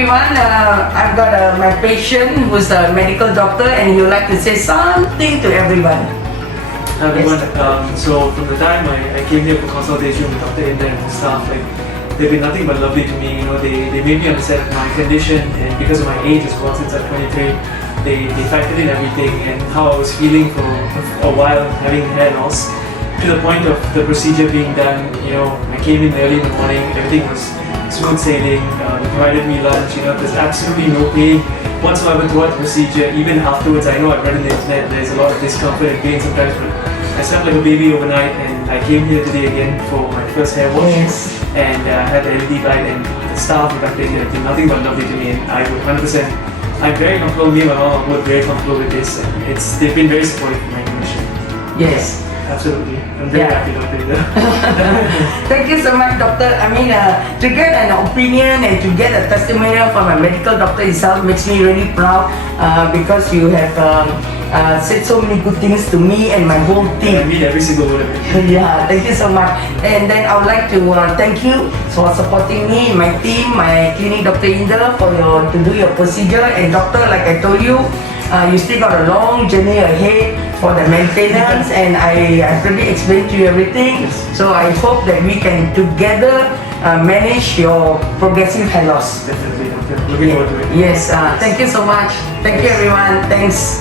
everyone. I've got my patient who's a medical doctor, and he would like to say something to everyone. Hi everyone. So from the time I came here for consultation with Dr. Inder and his staff, they've been nothing but lovely to me. They made me understand my condition, and because of my age as well, since I'm 23, they factored in everything and how I was feeling for a while, having hair loss, to the point of the procedure being done. I came in early in the morning, everything was smooth sailing. They provided me lunch. There's absolutely no pain whatsoever throughout the procedure. Even afterwards, I know I've read on the internet there's a lot of discomfort and pain sometimes, but I slept like a baby overnight, and I came here today again for my first hair wash. Yes. And had the LED light, and the staff and Dr. Inder have been nothing but lovely to me, and I would 100%. I'm very comfortable. Me and my mom are both very comfortable with this, and they've been very supportive of my condition. Yes. Absolutely. I'm very happy, Dr. Inder. Thank you so much, doctor. To get an opinion and to get a testimonial from a medical doctor itself makes me really proud, because you have said so many good things to me and my whole team. I mean every single word of it. Yeah, thank you so much. And then I would like to thank you for supporting me, my team, my clinic, Dr. Inder, to do your procedure. And doctor, like I told you, you still got a long journey ahead for the maintenance, and I've already explained to you everything. So I hope that we can together manage your progressive hair loss. Definitely. Looking forward to it. Yes, thank you so much. Thank you everyone. Thanks.